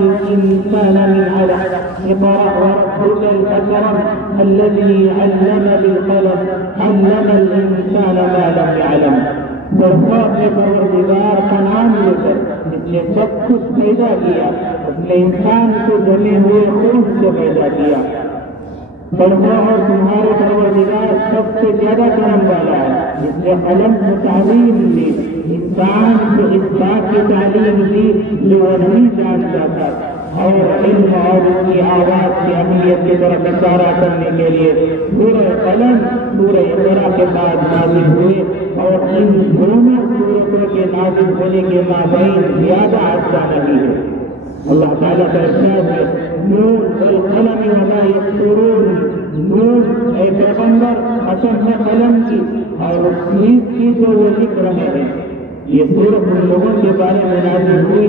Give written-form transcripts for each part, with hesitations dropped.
الإنسان من علق اقرأ وربك الأكرم الذي علم بالقلم علم الإنسان ما لم يعلم. برخاب نے پروردگار کا نام لے کر جس نے سب کچھ پیدا کیا اس نے انسان کو جمے ہوئے خون سے پیدا کیا. بڑھا اور تمہارے پروردگار سب سے زیادہ کرم والا ہے جس نے قلم کو تعلیم دی انسان کو اس بات کی تعلیم دی جو وہ نہیں جانتا تھا اور علم اور اس کی آواز کی اہمیت کی طرف اشارہ کرنے کے لیے سورہ قلم سورہ اقرا کے بعد نازل ہوئے اور ان دونوں سورتوں کے نازل ہونے کے مابین زیادہ عرصہ نہیں ہے. اللہ تعالیٰ کا ارشاد ہے نون والقلم وما یسطرون. نون اے پیغمبر قسم ہے قلم کی اور اس چیز کی جو وہ لکھ رہے ہیں. یہ سورت ان لوگوں کے بارے میں نازل ہوئی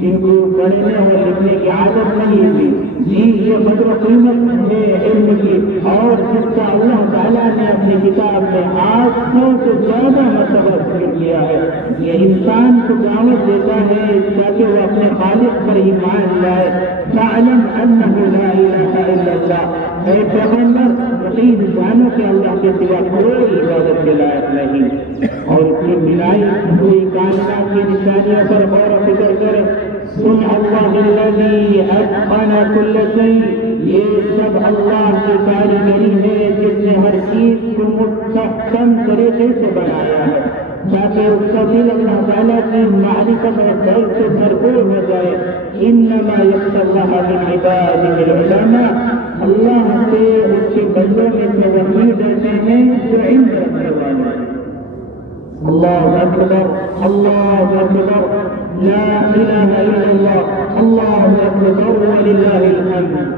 جن کو پڑھنے اور لکھنے کی عادت نہیں تھی. جی یہ قدر و قیمت ہے علم کی اور جس کا اللہ تعالیٰ نے اپنی کتاب میں 800 سے زیادہ مرتبہ ذکر کیا ہے. یہ انسان کو دعوت دیتا ہے تاکہ وہ اپنے خالق پر ایمان لائے. فاعلم انه لا اله الا اللہ. اے پیغمبر یقین جانو کہ اللہ کے سوا کوئی عبادت کے لائق نہیں اور اس کی بنائی ہوئی کائنات کی نشانیوں پر غور و فکر کرے. سبح اللہ الذی اتقن کل شیء. یہ سب اللہ کی کاریگری ہے جس نے ہر چیز کو مستحکم طریقے سے بنایا ہے تاکہ اس کا دل اللہ تعالیٰ کی معرفت اور خیر سے بھرپور ہو جائے. انما یخشی اللہ من عباده العلماء. اللہ سے اس کے بندوں میں سے وہی ڈرتے ہیں جو علم رکھنے والے ہیں. اللہ اکبر اللہ اکبر لا الہ الا اللہ اللہ اکبر وللہ الحمد.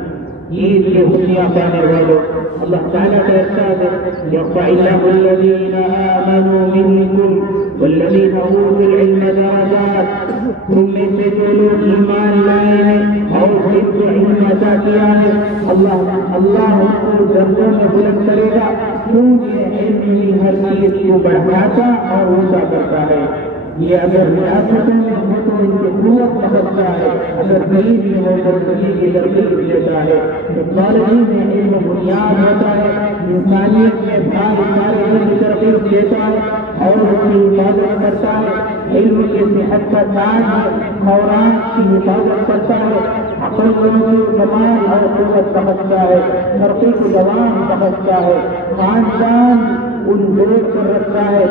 عید کے خوشیاں پانے والوں اللہ تعالیٰ کا ارشاد ہے یرفع اللہ الذین آمنوا منکم والذین اوتوا العلم درجات. تم میں سے جو لوگ ایمان لائے ہیں اور جن کو علم عطا کیا ہے اللہ اس کو درجوں میں بلند کرے گا کیونکہ علم کی ہر چیز کو بڑھاتا اور اونچا کرتا ہے. یہ اگر ریاستوں میں ہو تو ان کی قوت بڑھتا ہے اگر غریب میں ہو تو کسی کی ترغیب دیتا ہے. ٹیکنالوجی میں علم بنیاد ہوتا ہے انسانیت میں سارے علم کی ترغیب دیتا ہے اور اس کی حفاظت کرتا ہے. علم کی صحت کا تاج ہے خوراک کی حفاظت کرتا ہے. عقل کی کمال اور قوت بخشتا ہے. ترقی کی دوام بخشتا ہے. خاندان ان لوگ پر رکھتا ہے